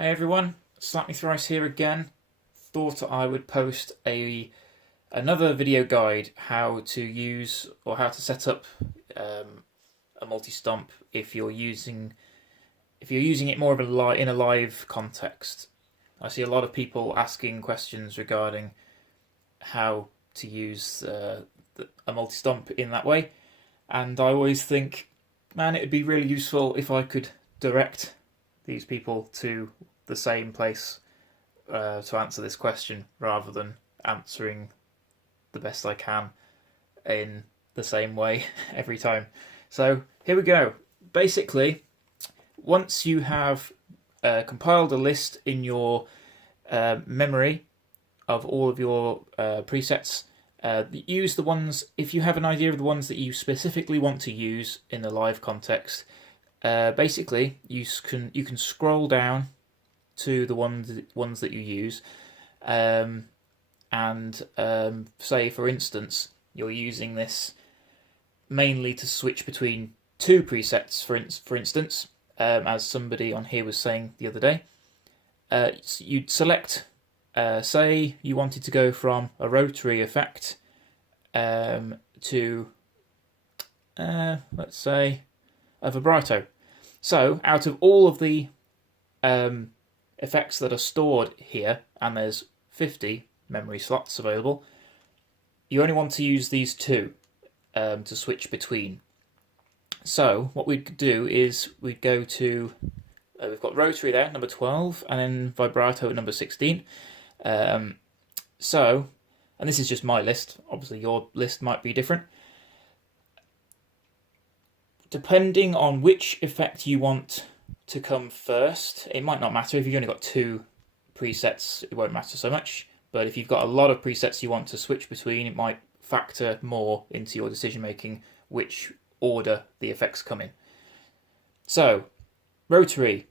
Hey everyone, Slap Me Thrice here again. Thought I would post another video guide how to use or how to set up a multi-stomp if you're using it more of in a live context. I see a lot of people asking questions regarding how to use a multi-stomp in that way, and I always think, man, it would be really useful if I could direct these people to the same place to answer this question rather than answering the best I can in the same way every time. So here we go. Basically, once you have compiled a list in your memory of all of your presets, use the ones, if you have an idea of the ones that you specifically want to use in the live context. Basically, you can scroll down to the ones that you use, and say, for instance, you're using this mainly to switch between two presets. For instance, as somebody on here was saying the other day, you'd select, say, you wanted to go from a rotary effect to, let's say, a vibrato. So out of all of the effects that are stored here, and there's 50 memory slots available, you only want to use these two to switch between. So what we'd do is we'd go to, we've got rotary there, number 12, and then vibrato at number 16. And this is just my list, obviously your list might be different. Depending on which effect you want to come first, it might not matter. If you've only got two presets, it won't matter so much. But if you've got a lot of presets you want to switch between, it might factor more into your decision making which order the effects come in. So, rotary,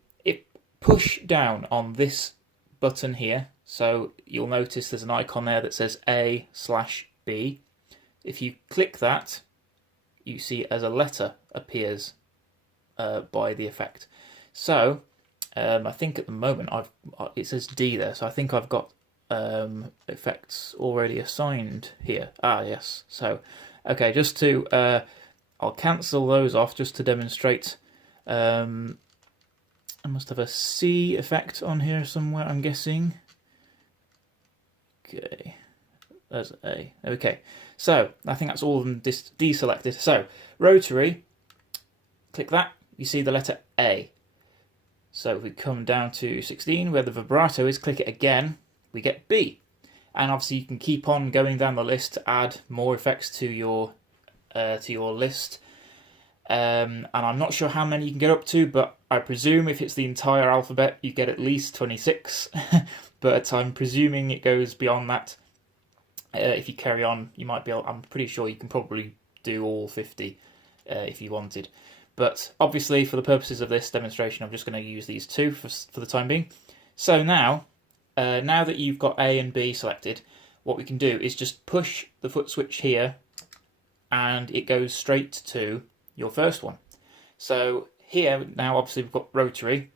push down on this button here. So you'll notice there's an icon there that says A/B. If you click that, you see as a letter appears by the effect. So I think at the moment it says D there, so I think I've got effects already assigned here. Yes. So okay, just to I'll cancel those off just to demonstrate. I must have a C effect on here somewhere, I'm guessing. Okay, there's A. Okay, so I think that's all of them deselected. So rotary, click that, you see the letter A. So if we come down to 16 where the vibrato is, click it again, we get B. And obviously you can keep on going down the list to add more effects to your list. And I'm not sure how many you can get up to, but I presume if it's the entire alphabet you get at least 26. But I'm presuming it goes beyond that. If you carry on, you might be able, I'm pretty sure you can probably do all 50 if you wanted. But obviously, for the purposes of this demonstration, I'm just going to use these two for the time being. So now that you've got A and B selected, what we can do is just push the foot switch here, and it goes straight to your first one. So here, now obviously we've got rotary,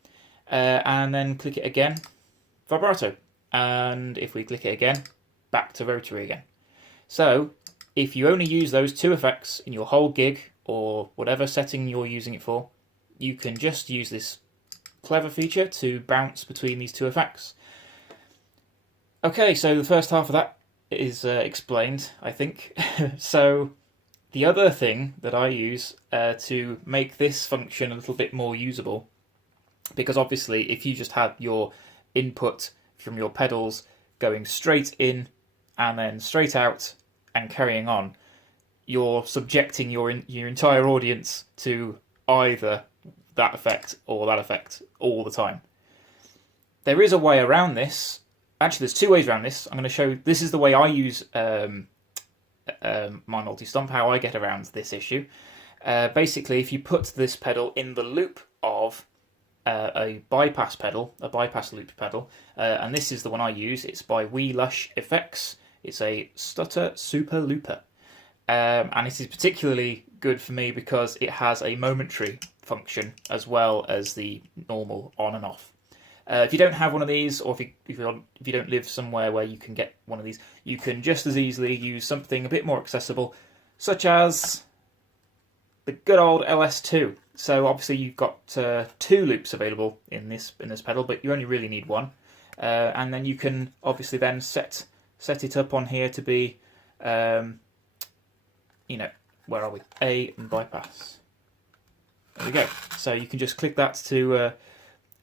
and then click it again, vibrato. And if we click it again, back to rotary again. So if you only use those two effects in your whole gig, or whatever setting you're using it for, you can just use this clever feature to bounce between these two effects. Okay, so the first half of that is explained, I think. So the other thing that I use to make this function a little bit more usable, because obviously if you just had your input from your pedals going straight in and then straight out and carrying on, you're subjecting your entire audience to either that effect or that effect all the time. There is a way around this. Actually, there's two ways around this. I'm going to show, this is the way I use my multi-stomp, how I get around this issue. Basically, if you put this pedal in the loop of a bypass pedal, a bypass loop pedal, and this is the one I use, it's by Wee Lush Effects. It's a stutter super looper. And it is particularly good for me because it has a momentary function as well as the normal on and off. If you don't have one of these, or if you don't live somewhere where you can get one of these, you can just as easily use something a bit more accessible, such as the good old LS2. So obviously you've got 2 loops available in this pedal, but you only really need one. And then you can obviously then set it up on here to be, you know, where are we? A and bypass. There we go. So you can just click that to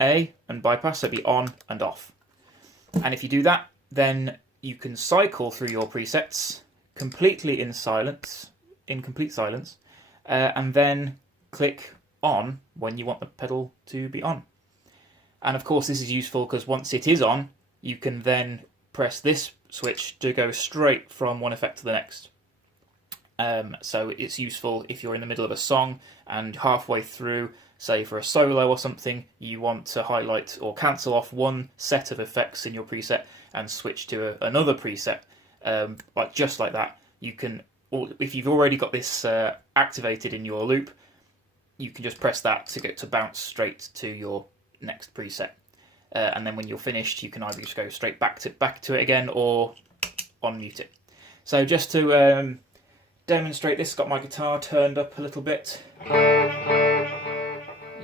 A and bypass, so it'll be on and off. And if you do that, then you can cycle through your presets completely in complete silence, and then click on when you want the pedal to be on. And of course this is useful because once it is on, you can then press this switch to go straight from one effect to the next. So it's useful if you're in the middle of a song and halfway through, say for a solo or something, you want to highlight or cancel off one set of effects in your preset and switch to another preset, just like that. You can, if you've already got this activated in your loop, you can just press that to bounce straight to your next preset, and then when you're finished, you can either just go straight back to it again or unmute it. So just to demonstrate this, got my guitar turned up a little bit, as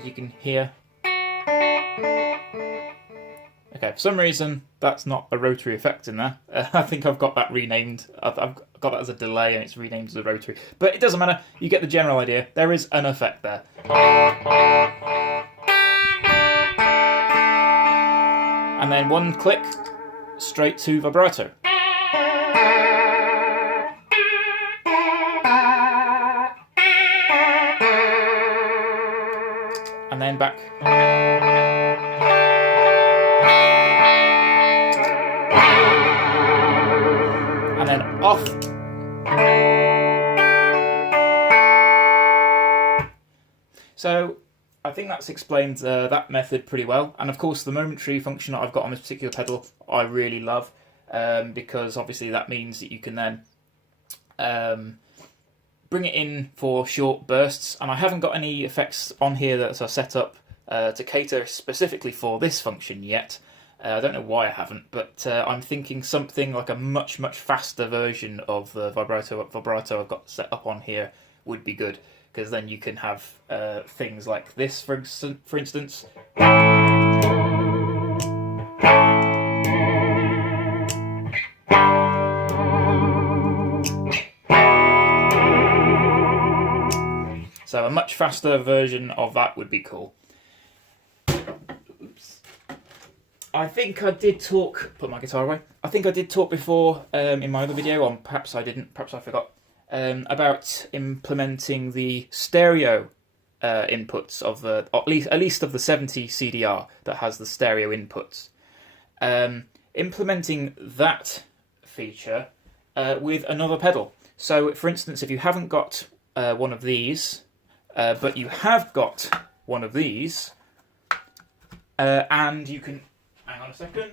you can hear. Okay, for some reason that's not a rotary effect in there. I think I've got that renamed. I've got that as a delay and it's renamed as a rotary. But it doesn't matter, you get the general idea. There is an effect there. And then one click, straight to vibrato. And then back. And then off. So I think that's explained that method pretty well. And of course the momentary function that I've got on this particular pedal I really love, because obviously that means that you can then bring it in for short bursts. And I haven't got any effects on here that are set up to cater specifically for this function yet. I don't know why I haven't, but I'm thinking something like a much faster version of the vibrato I've got set up on here would be good, because then you can have things like this, for instance. So a much faster version of that would be cool. Oops. I think I did talk... Put my guitar away. I think I did talk before in my other video, or perhaps I didn't, perhaps I forgot, about implementing the stereo inputs of the, at least of the 70 CDR that has the stereo inputs. Implementing that feature with another pedal. So, for instance, if you haven't got one of these, but you have got one of these, and you can... Hang on a second.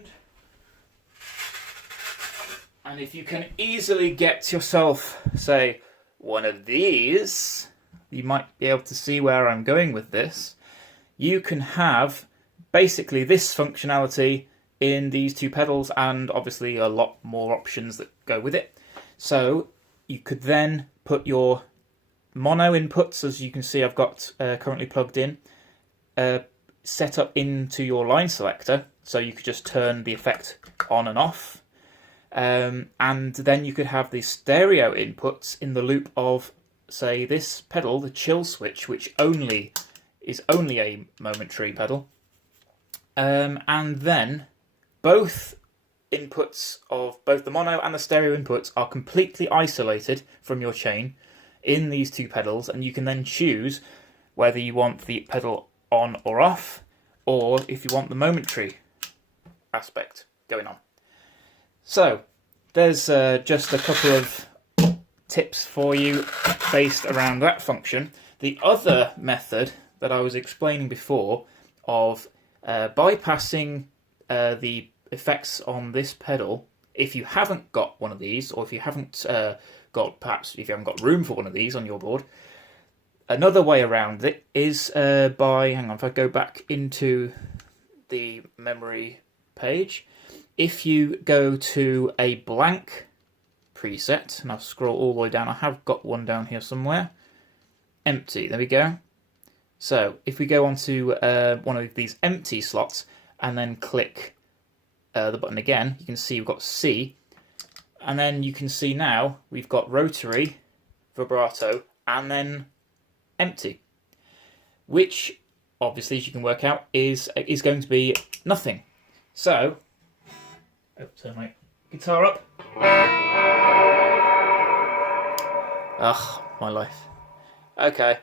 And if you can easily get yourself, say, one of these, you might be able to see where I'm going with this. You can have basically this functionality in these two pedals, and obviously a lot more options that go with it. So you could then put your mono inputs, as you can see I've got currently plugged in, set up into your line selector, so you could just turn the effect on and off. And then you could have the stereo inputs in the loop of, say, this pedal, the chill switch, which is only a momentary pedal. And then both inputs of both the mono and the stereo inputs are completely isolated from your chain in these two pedals, and you can then choose whether you want the pedal on or off, or if you want the momentary aspect going on. So there's just a couple of tips for you based around that function. The other method that I was explaining before of bypassing the effects on this pedal, if you haven't got one of these, or if you haven't if you haven't got room for one of these on your board, another way around it is by, hang on, if I go back into the memory page. If you go to a blank preset, and I'll scroll all the way down, I have got one down here somewhere. Empty, there we go. So if we go onto one of these empty slots and then click the button again, you can see we've got C, and then you can see now we've got rotary, vibrato, and then empty, which obviously, as you can work out, is going to be nothing. So, turn my guitar up. Ugh, my life. Okay.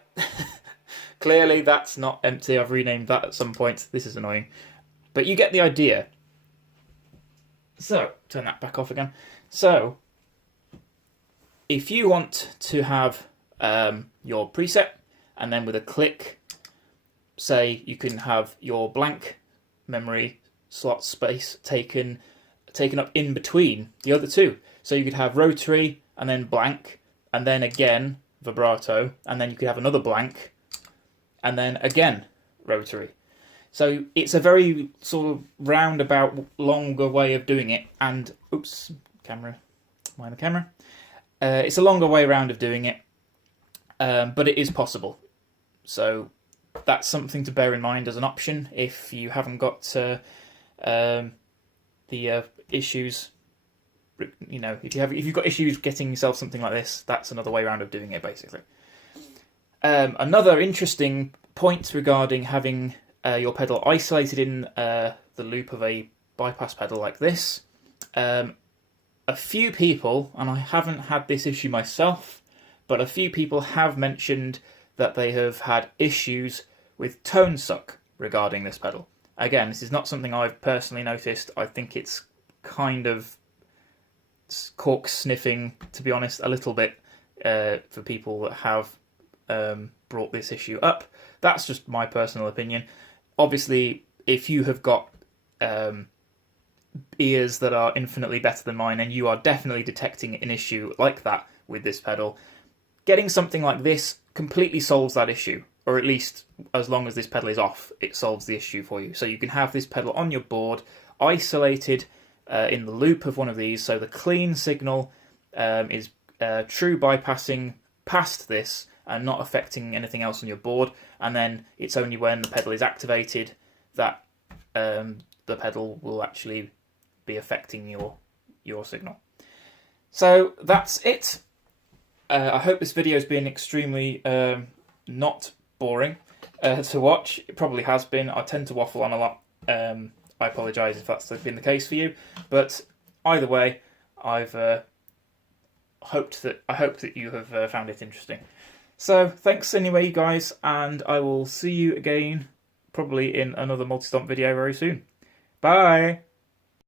Clearly that's not empty. I've renamed that at some point. This is annoying. But you get the idea. So, turn that back off again. So, if you want to have your preset, and then with a click, say you can have your blank memory slot space taken up in between the other two. So you could have rotary, and then blank, and then again vibrato, and then you could have another blank, and then again rotary. So it's a very sort of roundabout, longer way of doing it. And oops, camera, mind the camera. It's a longer way around of doing it, but it is possible. So that's something to bear in mind as an option if you haven't got the issues. You know, if you've got issues getting yourself something like this, that's another way around of doing it, basically. Another interesting point regarding having your pedal isolated in the loop of a bypass pedal like this. A few people, and I haven't had this issue myself, but a few people have mentioned that they have had issues with tone suck regarding this pedal. Again, this is not something I've personally noticed. I think it's kind of cork sniffing, to be honest, a little bit for people that have brought this issue up. That's just my personal opinion. Obviously, if you have got ears that are infinitely better than mine, and you are definitely detecting an issue like that with this pedal, getting something like this completely solves that issue, or at least as long as this pedal is off, it solves the issue for you. So you can have this pedal on your board, isolated in the loop of one of these, so the clean signal is true bypassing past this and not affecting anything else on your board, and then it's only when the pedal is activated that the pedal will actually be affecting your signal. So that's it. I hope this video has been extremely not boring to watch. It probably has been. I tend to waffle on a lot. I apologise if that's been the case for you, but either way, I hope that you have found it interesting. So thanks anyway, guys, and I will see you again probably in another MultiStomp video very soon. Bye.